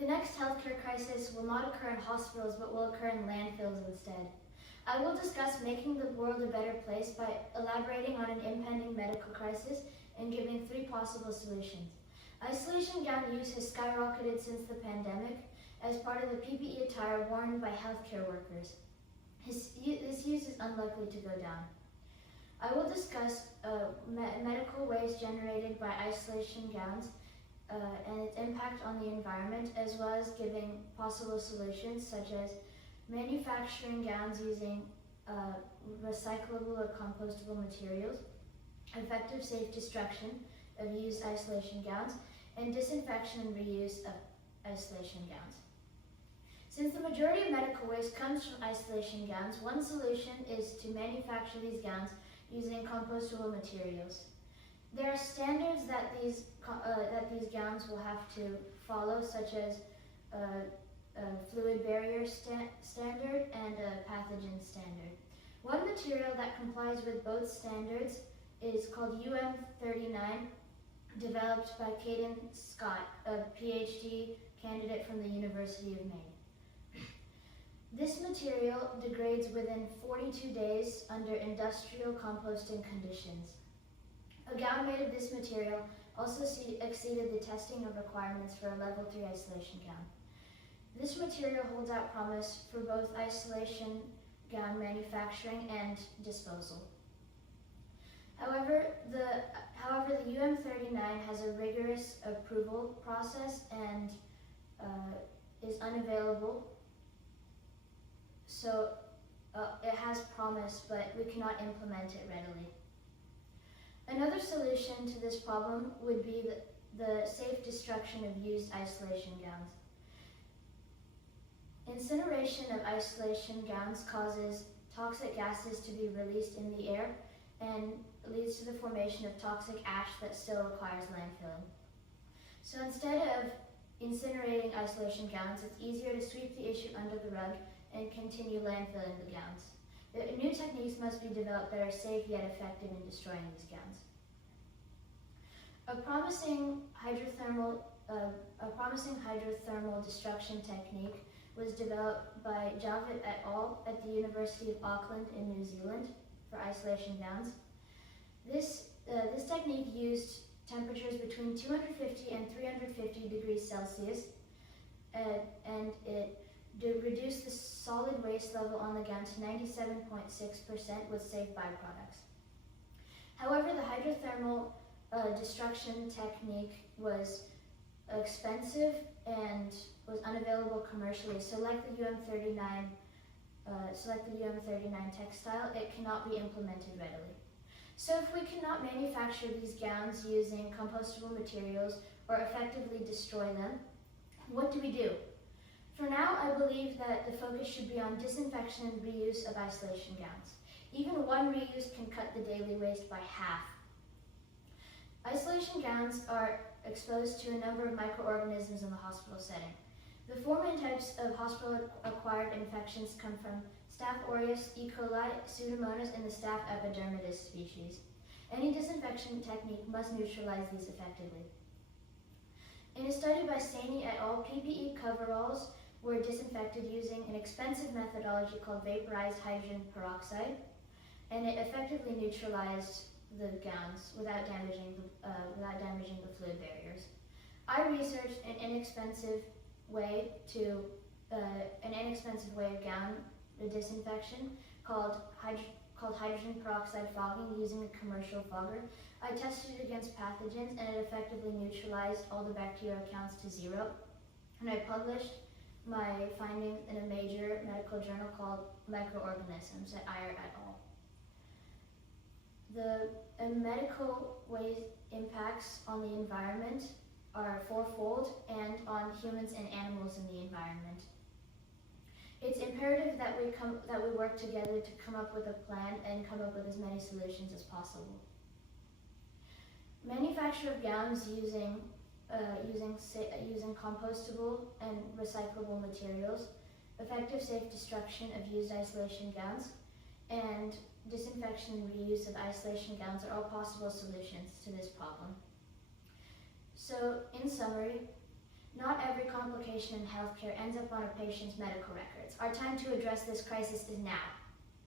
The next healthcare crisis will not occur in hospitals but will occur in landfills instead. I will discuss making the world a better place by elaborating on an impending medical crisis and giving 3 possible solutions. Isolation gown use has skyrocketed since the pandemic as part of the PPE attire worn by healthcare workers. This use is unlikely to go down. I will discuss medical waste generated by isolation gowns and its impact on the environment, as well as giving possible solutions such as manufacturing gowns using recyclable or compostable materials, effective safe destruction of used isolation gowns, and disinfection and reuse of isolation gowns. Since the majority of medical waste comes from isolation gowns, one solution is to manufacture these gowns using compostable materials. There are standards that these gowns will have to follow, such as a fluid barrier standard and a pathogen standard. One material that complies with both standards is called UM39, developed by Caden Scott, a PhD candidate from the University of Maine. This material degrades within 42 days under industrial composting conditions. A gown made of this material also exceeded the testing of requirements for a level 3 isolation gown. This material holds out promise for both isolation gown manufacturing and disposal. However, the UM39 has a rigorous approval process and is unavailable. So it has promise, but we cannot implement it readily. Another solution to this problem would be the safe destruction of used isolation gowns. Incineration of isolation gowns causes toxic gases to be released in the air and leads to the formation of toxic ash that still requires landfilling. So instead of incinerating isolation gowns, it's easier to sweep the issue under the rug and continue landfilling the gowns. New techniques must be developed that are safe yet effective in destroying these gowns. A promising hydrothermal destruction technique was developed by Javid et al. At the University of Auckland in New Zealand for isolation gowns. This technique used temperatures between 250 and 350 degrees Celsius, and it reduced the solid waste level on the gown to 97.6% with safe byproducts. However, the hydrothermal destruction technique was expensive and was unavailable commercially. So like the UM39 textile, it cannot be implemented readily. So if we cannot manufacture these gowns using compostable materials or effectively destroy them, what do we do? For now, I believe that the focus should be on disinfection and reuse of isolation gowns. Even one reuse can cut the daily waste by half. Isolation gowns are exposed to a number of microorganisms in the hospital setting. The 4 main types of hospital-acquired infections come from Staph aureus, E. coli, Pseudomonas, and the Staph epidermidis species. Any disinfection technique must neutralize these effectively. In a study by Saini et al., PPE coveralls were disinfected using an expensive methodology called vaporized hydrogen peroxide, and it effectively neutralized the gowns without damaging the fluid barriers. I researched an inexpensive way of gown disinfection called hydrogen peroxide fogging using a commercial fogger. I tested it against pathogens and it effectively neutralized all the bacterial counts to 0. And I published my findings in a major medical journal called Microorganisms at Iyer et al. The medical waste impacts on the environment are 4-fold and on humans and animals in the environment. It's imperative that we work together to come up with a plan and come up with as many solutions as possible. Manufacture of gowns using compostable and recyclable materials, effective safe destruction of used isolation gowns, and disinfection and reuse of isolation gowns are all possible solutions to this problem. So, in summary, not every complication in healthcare ends up on a patient's medical records. Our time to address this crisis is now.